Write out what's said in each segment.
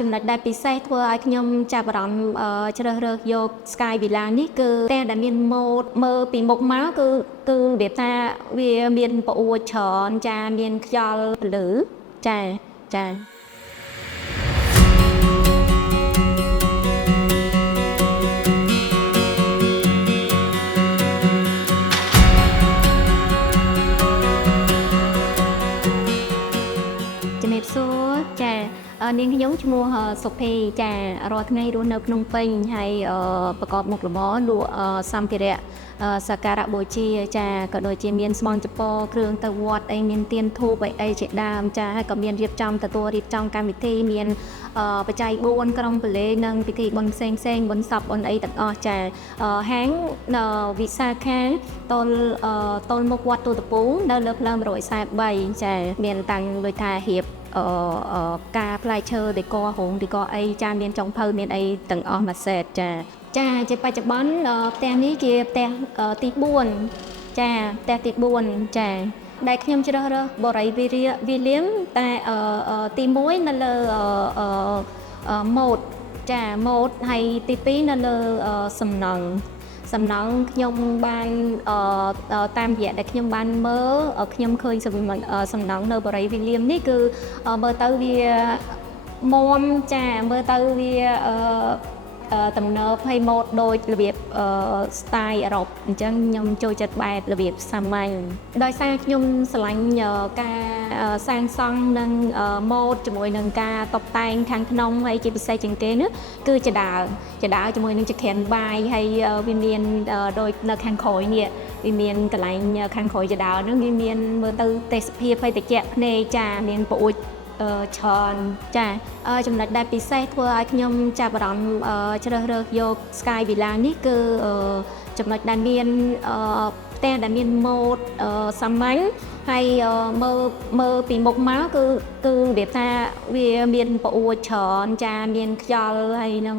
ចំណុចដែលពិសេសធ្វើឲ្យខ្ញុំចាប់អារម្មណ៍ជ្រើសរើសយក Sky Villa នេះគឺផ្ទះដែលមានម៉ូដមើលពីមុខមកគឺរបៀបថាវាមានប្អួរច្រើនចាមានខ្យល់ពលឺចាជំរាបសួរចានាងខ្ញុំឈ្មោះសុភីចារាល់ថ្ងៃរស់នៅភ្នំពេញហើយប្រកបមុខរបរលក់សម្ភារៈសក្ការៈបូជាចាក៏ដូចជាមានស្បង់ចពោគ្រឿងទៅវត្តអីមានទៀនធូបអីជាដើមចាហើយក៏មានរៀបចំកម្មវិធីមានបច្ច័យ4ក្រុងព្រលេនិងពិធីបុណ្យផ្សេងបុណ្យសពបុណ្យអីទាំងអស់ចាហាងវិសាខាតលមុខវត្តទូតពូនៅលើផ្លូវ143ចាមានតាំងដូចថារៀបការផ្លែឈើដេកហងដេកអីចាមានចុងភៅមានអីទាំងអស់មួយសេតចាជាបច្ចុប្បន្នផ្ទះនេះជាផ្ទះទី4ចាផ្ទះទី4ចាដែលខ្ញុំជ្រើសរើសបរិយវិលៀមតែទី1នៅលើម៉ូដចាម៉ូដហើយទី2នៅលើសំណង់ខ្ញុំបានតាមរយៈដែលខ្ញុំបានមើលខ្ញុំឃើញសំណង់នៅបរិយវិលៀមនេះគឺមើលទៅវាមុំចាមើលទៅវាតំណើបហើយម៉ូដដូចរបៀបស្ទាយអឺរ៉ុបអញ្ចឹងខ្ញុំចូលចិត្តបែបរបៀបសាមញ្ញដោយសារខ្ញុំស្រឡាញ់ការសាងសង់និងម៉ូដជាមួយនឹងការតុបតែងខាងក្នុងហើយជាពិសេសជាងគេនោះគឺចដាលជាមួយនឹងចក្រានបាយហើយវាមានដូចនៅខាងក្រោយនេះវាមានកន្លែងខាងក្រោយចដាលនោះវាមានមើលទៅទេសភាពហើយត្រជាក់ភ្នែកចាមានប្អួចច្រើនចាចំណុចដែលពិសេសធ្វើឲ្យខ្ញុំចាប់អារម្មណ៍ជ្រើសរើសយក Sky Villa នេះគឺចំណុចដែលមានផ្ទះដែលមានម៉ូដសាមញ្ញហើយមើលពីមុខមកគឺរបៀបថាវាមានប្អួរច្រើនចាមានខ្យល់ហើយនឹង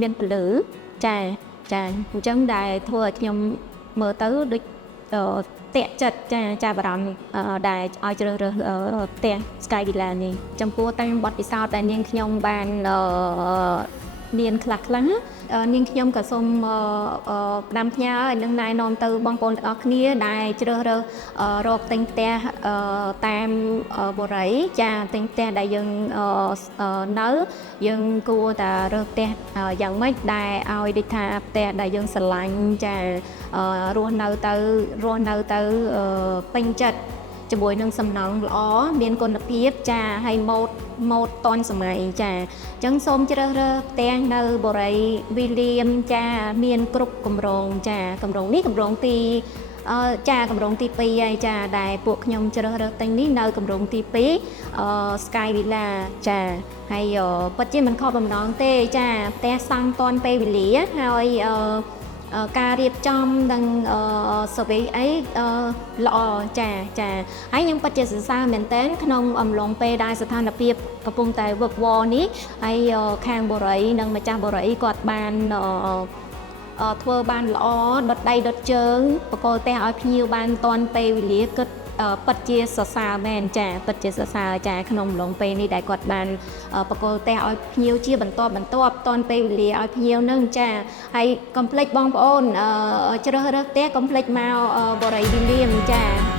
មានពលឺចាអញ្ចឹងដែលធ្វើឲ្យខ្ញុំមើលទៅដូចតាក់ចិត្តចាបារម្ភដែលឲ្យជ្រើសរើសផ្ទះ Sky Villa នេះចំពោះតាមបទពិសោធន៍ដែលនាងខ្ញុំបានមានខ្លះនាងខ្ញុំក៏សូមផ្ដាំផ្ញើឲ្យនឹងណែនាំទៅបងប្អូនទាំងអស់គ្នាដែលជ្រើសរើសរកទិញផ្ទះតាមបរិយចាទិញផ្ទះដែលយើងនៅយើងគួរតែរើសផ្ទះយ៉ាងម៉េចដែលឲ្យដូចថាផ្ទះដែលយើងស្រឡាញ់ចារស់នៅទៅពេញចិត្តជាមួយនឹងសំណង់ល្អមានគុណភាពចាហើយម៉ូដទាន់សម័យចាអញ្ចឹងសូមជ្រើសរើសផ្ទះនៅបរិយវិលៀមចាមានគ្រប់គម្រោងចាគម្រោងនេះគម្រោងទីគម្រោងទី2ហើយចាដែលពួកខ្ញុំជ្រើសរើសទិញនេះនៅគម្រោងទី2Sky Villa ចាហើយពិតជាមិនខុសបំណងទេចាផ្ទះសង់ទាន់ពេលវេលាហើយការរៀបចំនិងserviceអីល្អចាហើយខ្ញុំពិតជាសរសើរមែនទែនក្នុងអំឡុងពេលដែលស្ថានភាពកំពុងតែវឹកវរនេះហើយខាងបរិយនិងម្ចាស់បរិយគាត់បានធ្វើបានល្អដុតដៃដុតជើងបកលផ្ទះឲ្យភ្ញៀវបានតាន់ពេលវេលាគិតពិតជាសរសើរមែនចាពិតជាសរសើរចាក្នុងអំឡុងពេលនេះដែលគាត់បានបកលផ្ទះឲ្យភ្ញៀវជាបន្តតាន់ពេលវេលាឲ្យភ្ញៀវនឹងចាហើយកុំភ្លេចបងប្អូនជ្រើសរើសផ្ទះកុំភ្លេចមកបរិយវិលៀមចា